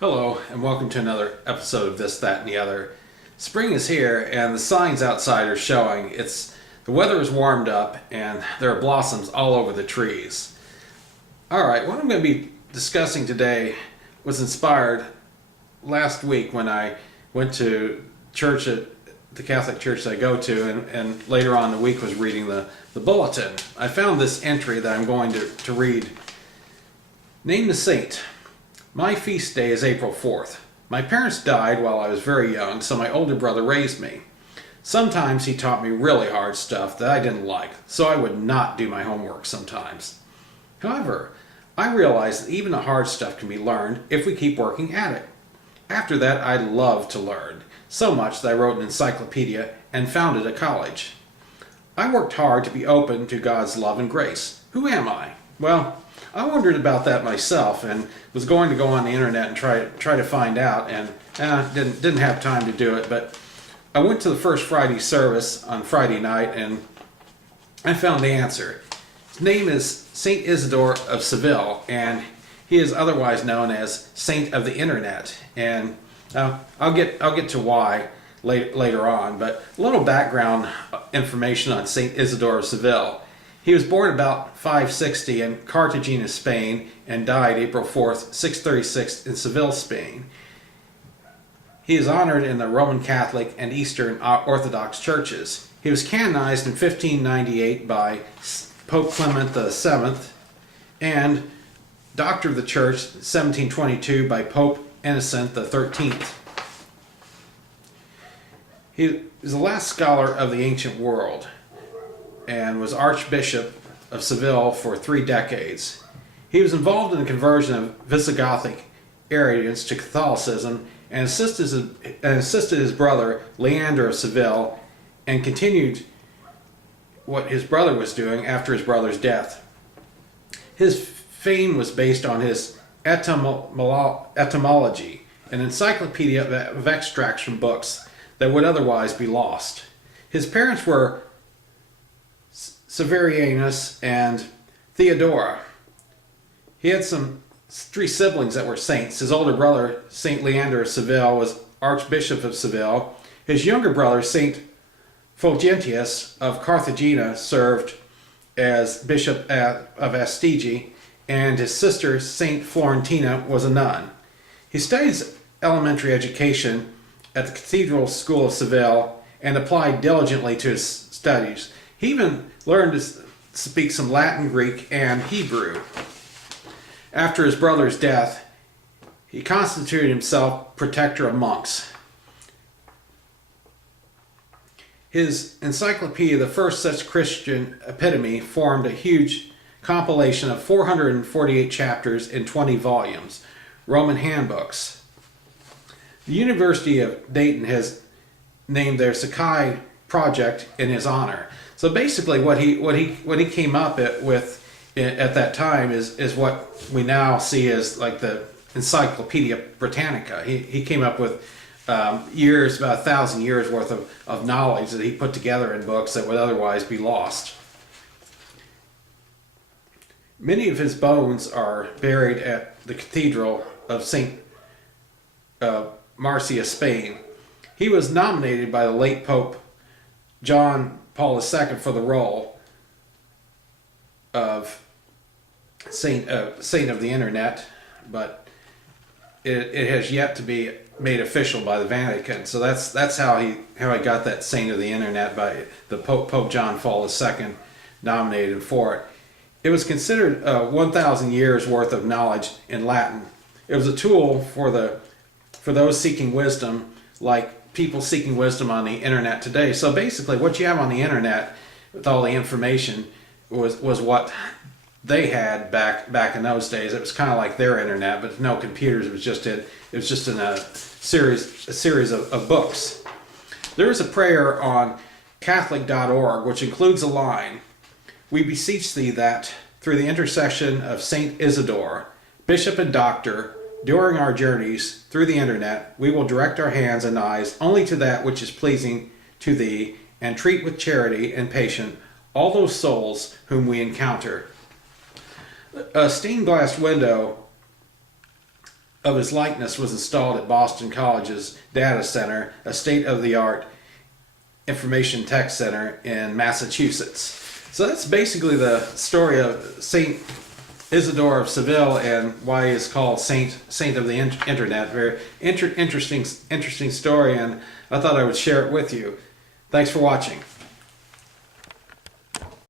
Hello, and welcome to another episode of This, That, and the Other. Spring is here, and the signs outside are showing. The weather is warmed up, and there are blossoms all over the trees. All right, what I'm going to be discussing today was inspired last week when I went to church at the Catholic church that I go to, and later on in the week was reading the bulletin. I found this entry that I'm going to read. Name the saint. My feast day is April 4th. My parents died while I was very young, so my older brother raised me. Sometimes he taught me really hard stuff that I didn't like, so I would not do my homework sometimes. However, I realized that even the hard stuff can be learned if we keep working at it. After that, I loved to learn, so much that I wrote an encyclopedia and founded a college. I worked hard to be open to God's love and grace. Who am I? Well, I wondered about that myself and was going to go on the internet and try to find out, and didn't have time to do it. But I went to the First Friday service on Friday night and I found the answer. His name is Saint Isidore of Seville, and he is otherwise known as Saint of the Internet. And I'll get to why later on. But a little background information on Saint Isidore of Seville. He was born about 560 in Cartagena, Spain, and died April 4th, 636 in Seville, Spain. He is honored in the Roman Catholic and Eastern Orthodox churches. He was canonized in 1598 by Pope Clement VII and Doctor of the Church 1722 by Pope Innocent XIII. He is the last scholar of the ancient world and was Archbishop of Seville for 3 decades. He was involved in the conversion of Visigothic Arians to Catholicism and assisted his brother Leander of Seville and continued what his brother was doing after his brother's death. His fame was based on his etymology, an encyclopedia of extracts from books that would otherwise be lost. His parents were Severianus and Theodora. He had 3 siblings that were saints. His older brother, Saint Leander of Seville, was Archbishop of Seville. His younger brother, Saint Fulgentius of Carthagena, served as Bishop of Astigi, and his sister, Saint Florentina, was a nun. He studied elementary education at the Cathedral School of Seville and applied diligently to his studies. He even learned to speak some Latin, Greek, and Hebrew. After his brother's death, he constituted himself protector of monks. His encyclopedia, the first such Christian epitome, formed a huge compilation of 448 chapters in 20 volumes, Roman handbooks. The University of Dayton has named their Sakai project in his honor. So basically, what he came up with at that time is what we now see as like the Encyclopedia Britannica. He came up with about 1,000 years worth of knowledge that he put together in books that would otherwise be lost. Many of his bones are buried at the Cathedral of St. Marcia, Spain. He was nominated by the late Pope John Paul II for the role of Saint of the Internet, but it has yet to be made official by the Vatican. So that's how he got that Saint of the Internet by the Pope John Paul II nominated for it. It was considered 1,000 years worth of knowledge in Latin. It was a tool for those seeking wisdom, like people seeking wisdom on the internet today. So basically what you have on the internet with all the information was what they had back in those days. It was kind of like their internet, but no computers. It was just in a series of books. There is a prayer on Catholic.org which includes a line: "We beseech thee that, through the intercession of Saint Isidore, Bishop and Doctor, during our journeys through the internet, we will direct our hands and eyes only to that which is pleasing to thee, and treat with charity and patience all those souls whom we encounter." A stained glass window of his likeness was installed at Boston College's data center, a state-of-the-art information tech center in Massachusetts. So that's basically the story of Saint Isidore of Seville and why he's called Saint of the Internet. Very interesting story, and I thought I would share it with you. Thanks for watching.